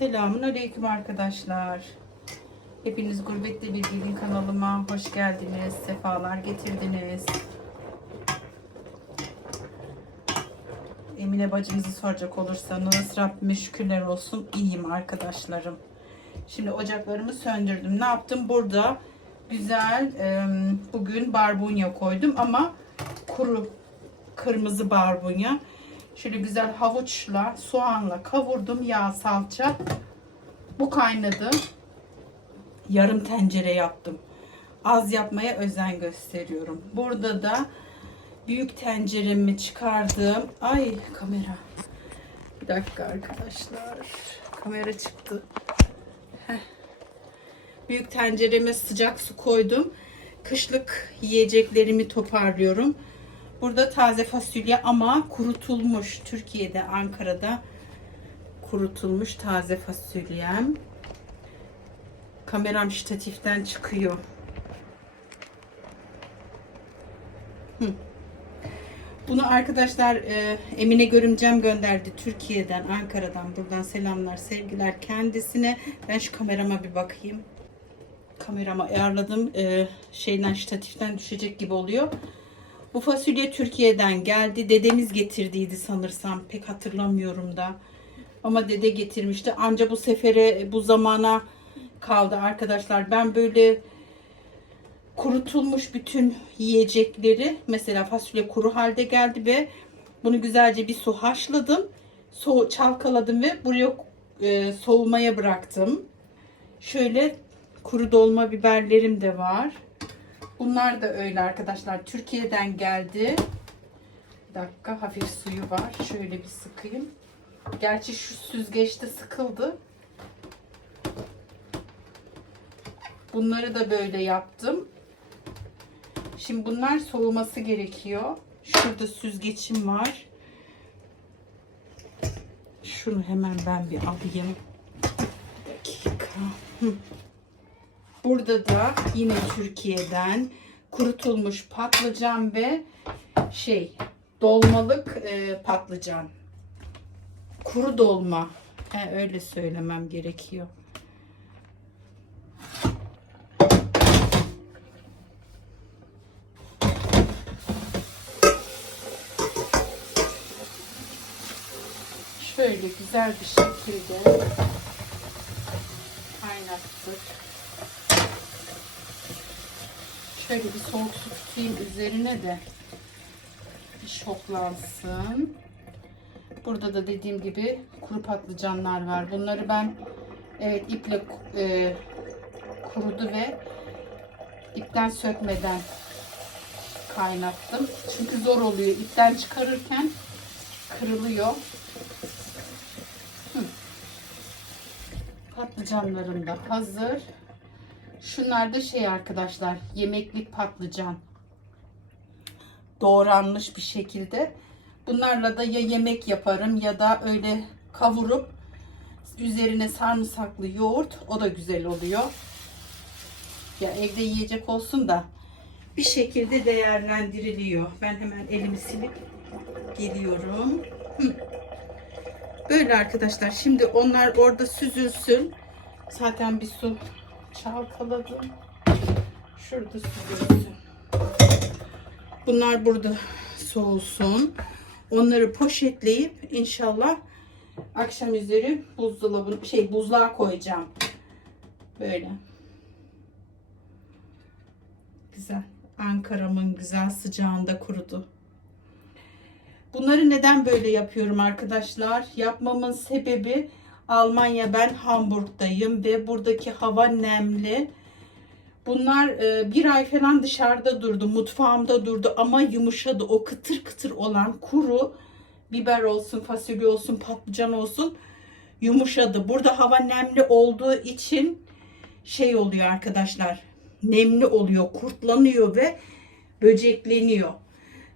Selamun Aleyküm arkadaşlar. Hepiniz Gurbette Bir Gelin kanalıma hoş geldiniz. Sefalar getirdiniz. Emine bacımızı soracak olursanız Rabbime şükürler olsun iyiyim arkadaşlarım. Şimdi ocaklarımı söndürdüm. Ne yaptım? Burada güzel bugün barbunya koydum ama kuru kırmızı barbunya. Şöyle güzel havuçla, soğanla kavurdum. Yağ, salça. Bu kaynadı. Yarım tencere yaptım. Az yapmaya özen gösteriyorum. Burada da büyük tenceremi çıkardım. Ay kamera. Bir dakika arkadaşlar. Kamera çıktı. Büyük tencereme sıcak su koydum. Kışlık yiyeceklerimi toparlıyorum. Burada taze fasulye ama kurutulmuş. Türkiye'de, Ankara'da kurutulmuş taze fasulyem. Kameram ştatiften çıkıyor. Bunu arkadaşlar e, Emine Görümcem gönderdi Türkiye'den, Ankara'dan. Buradan selamlar, sevgiler kendisine. Ben şu kamerama bir bakayım. Kamerama ayarladım. E, şeyden, ştatiften düşecek gibi oluyor. Bu fasulye Türkiye'den geldi. Dedemiz getirdiydi sanırsam. Pek hatırlamıyorum da. Ama dede getirmişti. Anca bu sefere, bu zamana kaldı arkadaşlar. Ben böyle kurutulmuş bütün yiyecekleri mesela fasulye kuru halde geldi ve bunu güzelce bir su haşladım. So çalkaladım ve buraya e, soğumaya bıraktım. Şöyle kuru dolma biberlerim de var. Bunlar da öyle arkadaşlar. Türkiye'den geldi. Bir dakika hafif suyu var. Şöyle bir sıkayım. Gerçi şu süzgeçte sıkıldı. Bunları da böyle yaptım. Şimdi bunlar soğuması gerekiyor. Şurada süzgeçim var. Şunu hemen ben bir alayım. Bir dakika. Burada da yine Türkiye'den kurutulmuş patlıcan ve şey dolmalık e, patlıcan. Kuru dolma. He, öyle söylemem gerekiyor. Şöyle güzel bir şekilde kaynattık. Şöyle bir soğuk su tutayım üzerine de bir şoklansın. Burada da dediğim gibi kuru patlıcanlar var. Bunları ben evet iple e, kurudu ve ipten sökmeden kaynattım. Çünkü zor oluyor. İpten çıkarırken kırılıyor. Hı. Patlıcanlarım da hazır. Şunlar da şey arkadaşlar yemeklik patlıcan. Doğranmış bir şekilde. Bunlarla da ya yemek yaparım ya da öyle kavurup üzerine sarımsaklı yoğurt o da güzel oluyor. Ya evde yiyecek olsun da bir şekilde değerlendiriliyor. Ben hemen elimi silip geliyorum. Böyle arkadaşlar. Şimdi onlar orada süzülsün. Zaten bir su çalkaladım. Şurada süzülsün. Bunlar burada soğusun. Onları poşetleyip inşallah akşam üzeri buzdolabı şey buzluğa koyacağım. Böyle. Güzel. Ankara'mın güzel sıcağında kurudu. Bunları neden böyle yapıyorum arkadaşlar? Yapmamın sebebi Almanya ben Hamburg'dayım ve buradaki hava nemli. Bunlar e, bir ay falan dışarıda durdu, mutfağımda durdu ama yumuşadı. O kıtır kıtır olan kuru biber olsun, fasulye olsun, patlıcan olsun yumuşadı. Burada hava nemli olduğu için şey oluyor arkadaşlar. Nemli oluyor, kurtlanıyor ve böcekleniyor.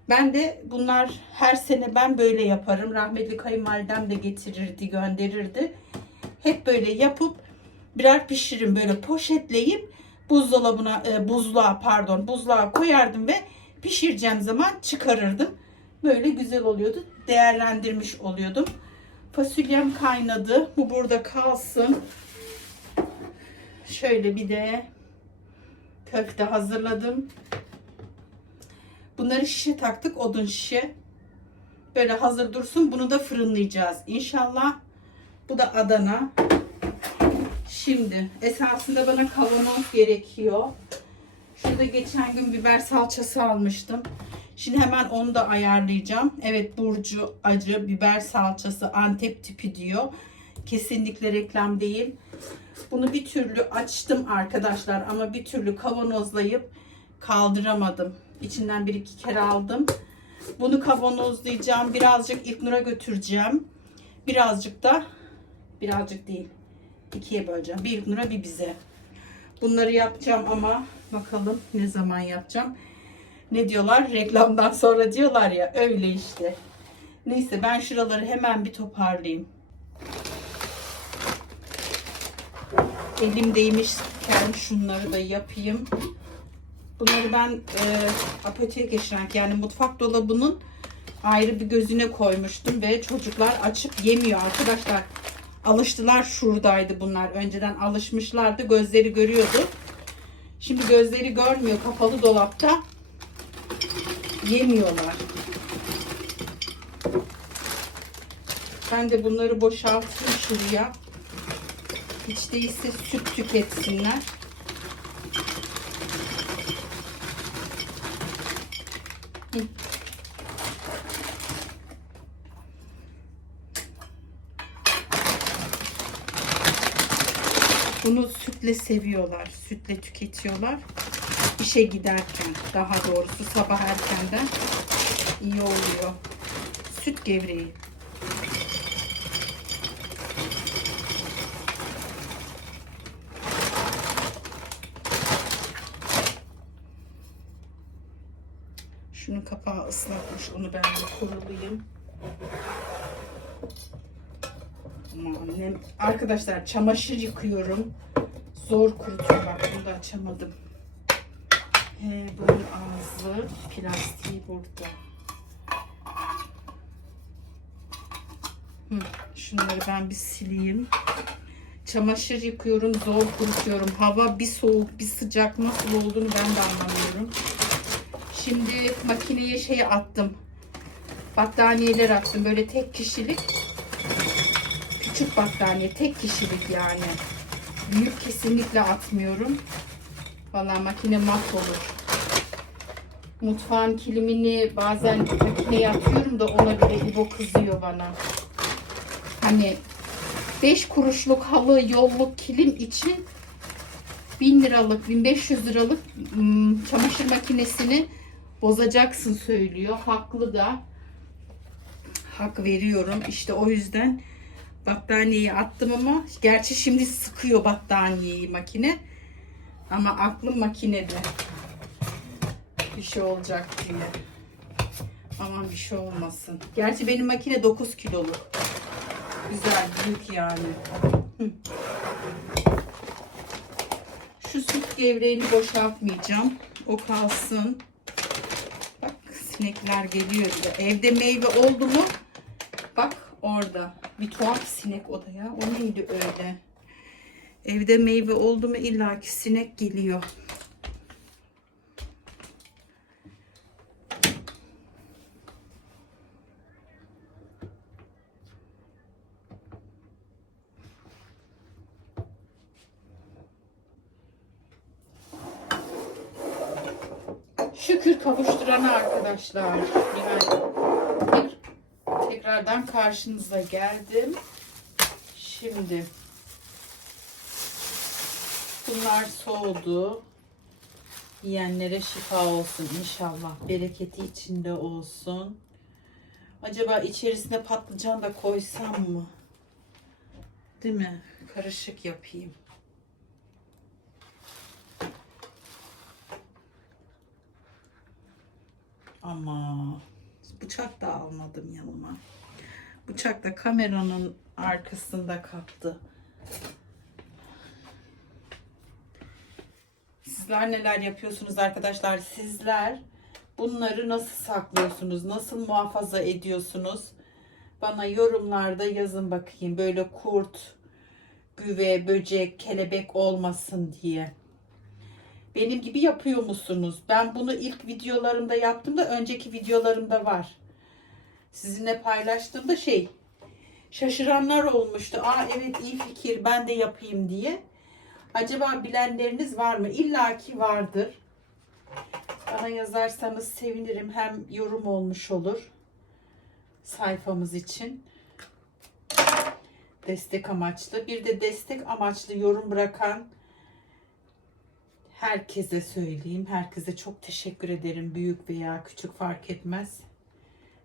Ben de bunlar her sene ben böyle yaparım. Rahmetli kayınvalidem de getirirdi, gönderirdi. Hep böyle yapıp birer pişiririm böyle poşetleyip buzdolabına e, buzluğa pardon buzluğa koyardım ve pişireceğim zaman çıkarırdım. Böyle güzel oluyordu. Değerlendirmiş oluyordum. Fasulyem kaynadı. Bu burada kalsın. Şöyle bir de köfte hazırladım. Bunları şişe taktık. Odun şişe. Böyle hazır dursun. Bunu da fırınlayacağız. İnşallah. Bu da Adana. Şimdi esasında bana kavanoz gerekiyor. Şurada geçen gün biber salçası almıştım. Şimdi hemen onu da ayarlayacağım. Evet Burcu acı biber salçası Antep tipi diyor. Kesinlikle reklam değil. Bunu bir türlü açtım arkadaşlar ama bir türlü kavanozlayıp kaldıramadım. İçinden bir iki kere aldım. Bunu kavanozlayacağım. Birazcık İlknur'a götüreceğim. Birazcık da birazcık değil. ikiye böleceğim. Bir İlknur'a bir bize. Bunları yapacağım ama bakalım ne zaman yapacağım. Ne diyorlar? Reklamdan sonra diyorlar ya öyle işte. Neyse ben şuraları hemen bir toparlayayım. Elim değmişken şunları da yapayım. Bunları ben e, apoteye geçiren yani mutfak dolabının ayrı bir gözüne koymuştum ve çocuklar açıp yemiyor arkadaşlar. Alıştılar şuradaydı bunlar. Önceden alışmışlardı. Gözleri görüyordu. Şimdi gözleri görmüyor kapalı dolapta. Yemiyorlar. Ben de bunları boşaltayım şuraya. Hiç değilse süt tüketsinler. Hı. Bunu sütle seviyorlar. Sütle tüketiyorlar. İşe giderken daha doğrusu sabah erkenden iyi oluyor. Süt gevreği. Şunun kapağı ıslakmış. Onu ben bir kurulayım. Aman annem. Arkadaşlar çamaşır yıkıyorum. Zor kurutuyor. Bak bunu da açamadım. He, bunun ağzı plastiği burada. Hı, şunları ben bir sileyim. Çamaşır yıkıyorum, zor kurutuyorum. Hava bir soğuk, bir sıcak nasıl olduğunu ben de anlamıyorum. Şimdi makineye şey attım. Battaniyeler attım. Böyle tek kişilik. Küçük battaniye. Tek kişilik yani. Büyük kesinlikle atmıyorum. Vallahi makine mahvolur. Mutfağın kilimini bazen makineye atıyorum da ona bile İbo kızıyor bana. Hani 5 kuruşluk halı yolluk kilim için 1000 liralık 1500 liralık çamaşır makinesini bozacaksın söylüyor. Haklı da. Hak veriyorum. İşte o yüzden battaniyeyi attım ama gerçi şimdi sıkıyor battaniyeyi makine. Ama aklım makinede. Bir şey olacak diye. Aman bir şey olmasın. Gerçi benim makine 9 kiloluk. Güzel, büyük yani. Şu süt gevreğini boşaltmayacağım. O kalsın. Bak sinekler geliyor. Evde meyve oldu mu? Bak orada. Bir tuhaf sinek o da ya. O neydi öyle? Evde meyve oldu mu illaki sinek geliyor. Şükür kavuşturana arkadaşlar. Tek- tekrardan karşınıza geldim. Şimdi bunlar soğudu. Yiyenlere şifa olsun inşallah. Bereketi içinde olsun. Acaba içerisine patlıcan da koysam mı? Değil mi? Karışık yapayım. Ama bıçak da almadım yanıma. Bıçak da kameranın arkasında kalktı. Sizler neler yapıyorsunuz arkadaşlar? Sizler bunları nasıl saklıyorsunuz? Nasıl muhafaza ediyorsunuz? Bana yorumlarda yazın bakayım böyle kurt, güve, böcek, kelebek olmasın diye. Benim gibi yapıyor musunuz? Ben bunu ilk videolarımda yaptım da önceki videolarımda var. Sizinle paylaştığımda şey şaşıranlar olmuştu. Aa evet iyi fikir ben de yapayım diye. Acaba bilenleriniz var mı? İlla ki vardır. Bana yazarsanız sevinirim. Hem yorum olmuş olur sayfamız için. Destek amaçlı. Bir de destek amaçlı yorum bırakan herkese söyleyeyim. Herkese çok teşekkür ederim. Büyük veya küçük fark etmez.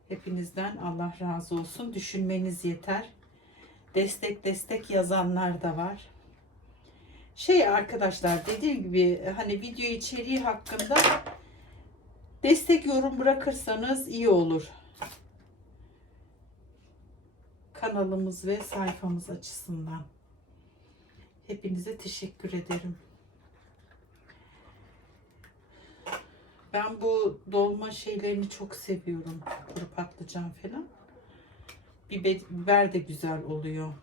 Hepinizden Allah razı olsun. Düşünmeniz yeter. Destek destek yazanlar da var. Şey arkadaşlar dediğim gibi hani video içeriği hakkında destek yorum bırakırsanız iyi olur. Kanalımız ve sayfamız açısından. Hepinize teşekkür ederim. Ben bu dolma şeylerini çok seviyorum. Kuru patlıcan falan. Biber, de güzel oluyor.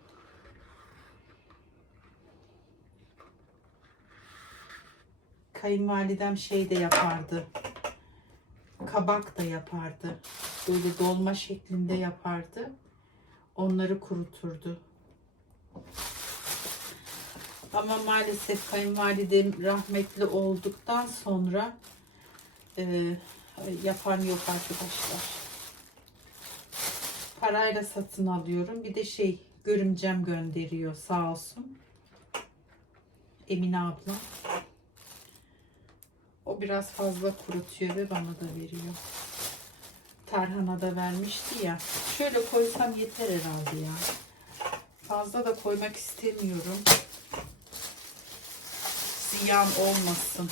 Kayınvalidem şey de yapardı. Kabak da yapardı. Böyle dolma şeklinde yapardı. Onları kuruturdu. Ama maalesef kayınvalidem rahmetli olduktan sonra e, yapan yok arkadaşlar. Parayla satın alıyorum. Bir de şey görümcem gönderiyor sağ olsun. Emine abla. O biraz fazla kurutuyor ve bana da veriyor. Tarhana da vermişti ya. Şöyle koysam yeter herhalde ya. Fazla da koymak istemiyorum. Ziyan olmasın.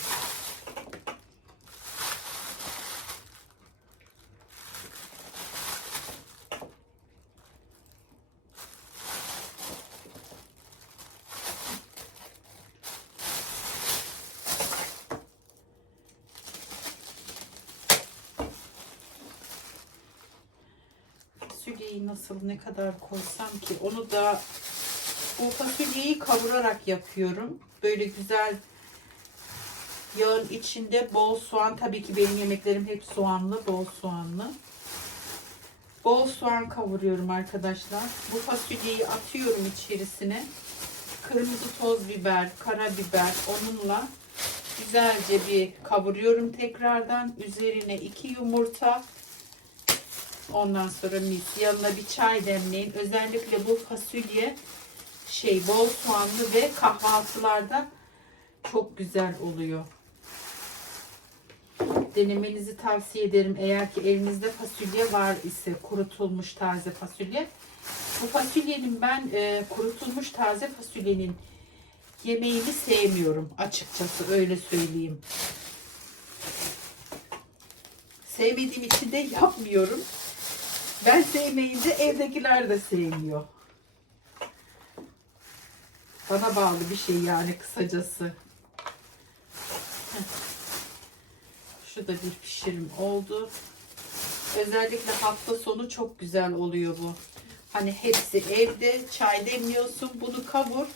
Nasıl ne kadar koysam ki onu da bu fasulyeyi kavurarak yapıyorum. Böyle güzel yağın içinde bol soğan tabii ki benim yemeklerim hep soğanlı bol soğanlı. Bol soğan kavuruyorum arkadaşlar. Bu fasulyeyi atıyorum içerisine. Kırmızı toz biber, karabiber onunla güzelce bir kavuruyorum tekrardan. Üzerine iki yumurta, Ondan sonra mis. Yanına bir çay demleyin. Özellikle bu fasulye şey bol soğanlı ve kahvaltılarda çok güzel oluyor. Denemenizi tavsiye ederim. Eğer ki elinizde fasulye var ise kurutulmuş taze fasulye. Bu fasulyenin ben e, kurutulmuş taze fasulyenin yemeğini sevmiyorum açıkçası öyle söyleyeyim. Sevmediğim için de yapmıyorum. Ben sevmeyince evdekiler de sevmiyor. Bana bağlı bir şey yani kısacası. Şu da bir pişirim oldu. Özellikle hafta sonu çok güzel oluyor bu. Hani hepsi evde çay demliyorsun bunu kavur.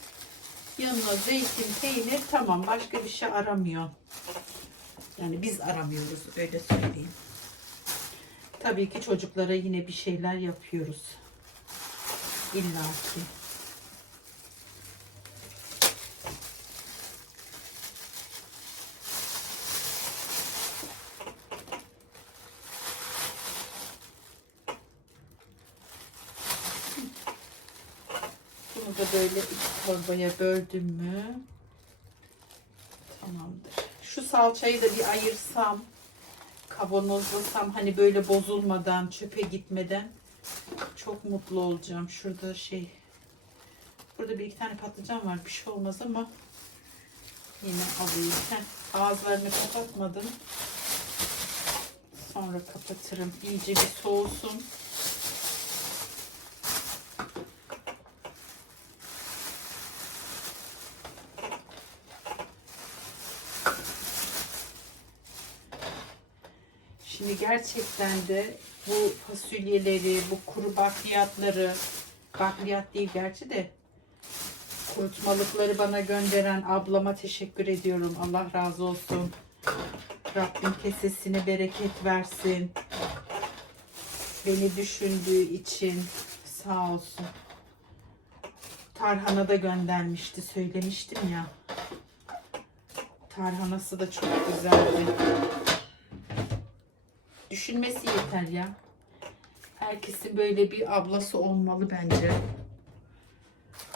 Yanına zeytin, peynir tamam başka bir şey aramıyor. Yani biz aramıyoruz öyle söyleyeyim. Tabii ki çocuklara yine bir şeyler yapıyoruz. İlla ki. Bunu da böyle iki torbaya böldüm mü tamamdır. Şu salçayı da bir ayırsam kavanozlasam hani böyle bozulmadan, çöpe gitmeden çok mutlu olacağım. Şurada şey burada bir iki tane patlıcan var. Bir şey olmaz ama yine alayım. Heh, ağızlarını kapatmadım. Sonra kapatırım. İyice bir soğusun. Şimdi gerçekten de bu fasulyeleri, bu kuru bakliyatları, bakliyat değil gerçi de kurutmalıkları bana gönderen ablama teşekkür ediyorum. Allah razı olsun. Rabbim kesesine bereket versin. Beni düşündüğü için sağ olsun. Tarhana da göndermişti, söylemiştim ya. Tarhanası da çok güzeldi. Düşünmesi yeter ya. Herkesin böyle bir ablası olmalı bence.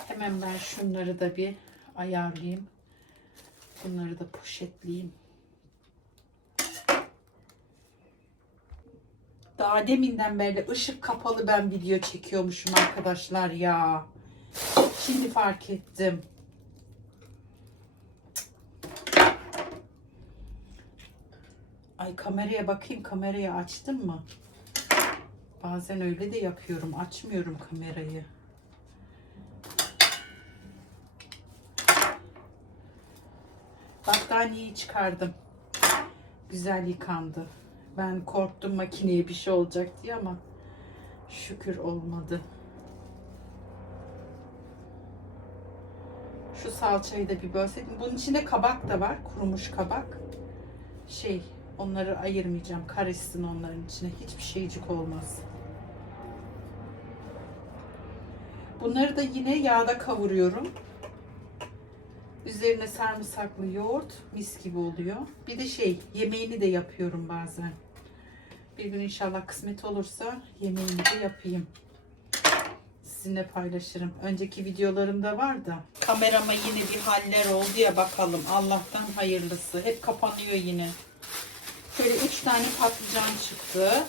Hemen ben şunları da bir ayarlayayım. Bunları da poşetleyeyim. Daha deminden beri ışık kapalı ben video çekiyormuşum arkadaşlar ya. Şimdi fark ettim. Ay kameraya bakayım kamerayı açtım mı? Bazen öyle de yapıyorum. Açmıyorum kamerayı. Battaniyeyi çıkardım. Güzel yıkandı. Ben korktum makineye bir şey olacak diye ama şükür olmadı. Şu salçayı da bir bölseydim. Bunun içinde kabak da var. Kurumuş kabak. Şey onları ayırmayacağım. Karışsın onların içine. Hiçbir şeycik olmaz. Bunları da yine yağda kavuruyorum. Üzerine sarımsaklı yoğurt mis gibi oluyor. Bir de şey yemeğini de yapıyorum bazen. Bir gün inşallah kısmet olursa yemeğini de yapayım. Sizinle paylaşırım. Önceki videolarımda var da. Kamerama yine bir haller oldu ya bakalım. Allah'tan hayırlısı. Hep kapanıyor yine. Şöyle üç tane patlıcan çıktı.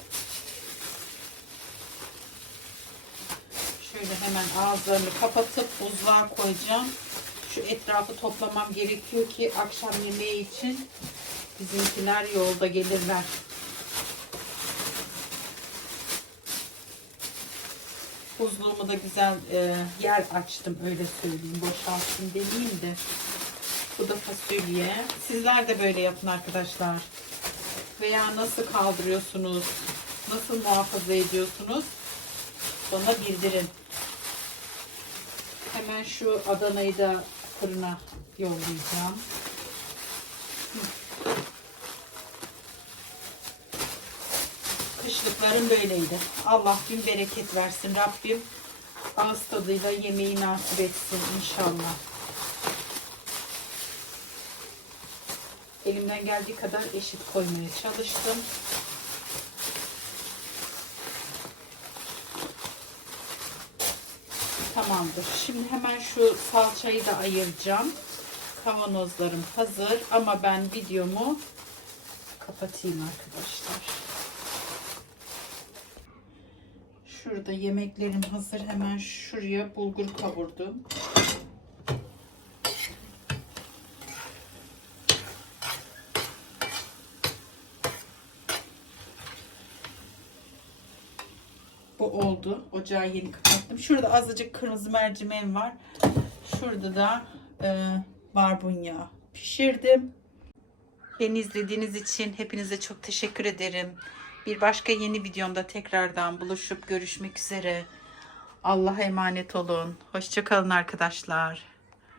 Şöyle hemen ağızlarını kapatıp buzluğa koyacağım. Şu etrafı toplamam gerekiyor ki akşam yemeği için bizimkiler yolda gelirler. Buzluğumu da güzel e, yer açtım öyle söyleyeyim. Boşalttım demeyeyim de. Bu da fasulye. Sizler de böyle yapın arkadaşlar. Veya nasıl kaldırıyorsunuz? Nasıl muhafaza ediyorsunuz? Bana bildirin. Hemen şu Adana'yı da fırına yollayacağım. Kışlıklarım böyleydi. Allah bin bereket versin. Rabbim ağız tadıyla yemeği nasip etsin inşallah. Elimden geldiği kadar eşit koymaya çalıştım. Tamamdır. Şimdi hemen şu salçayı da ayıracağım. Kavanozlarım hazır ama ben videomu kapatayım arkadaşlar. Şurada yemeklerim hazır. Hemen şuraya bulgur kavurdum. Bu oldu. Ocağı yeni kapattım. Şurada azıcık kırmızı mercimeğim var. Şurada da e, barbunya pişirdim. Beni izlediğiniz için hepinize çok teşekkür ederim. Bir başka yeni videomda tekrardan buluşup görüşmek üzere. Allah'a emanet olun. Hoşçakalın arkadaşlar.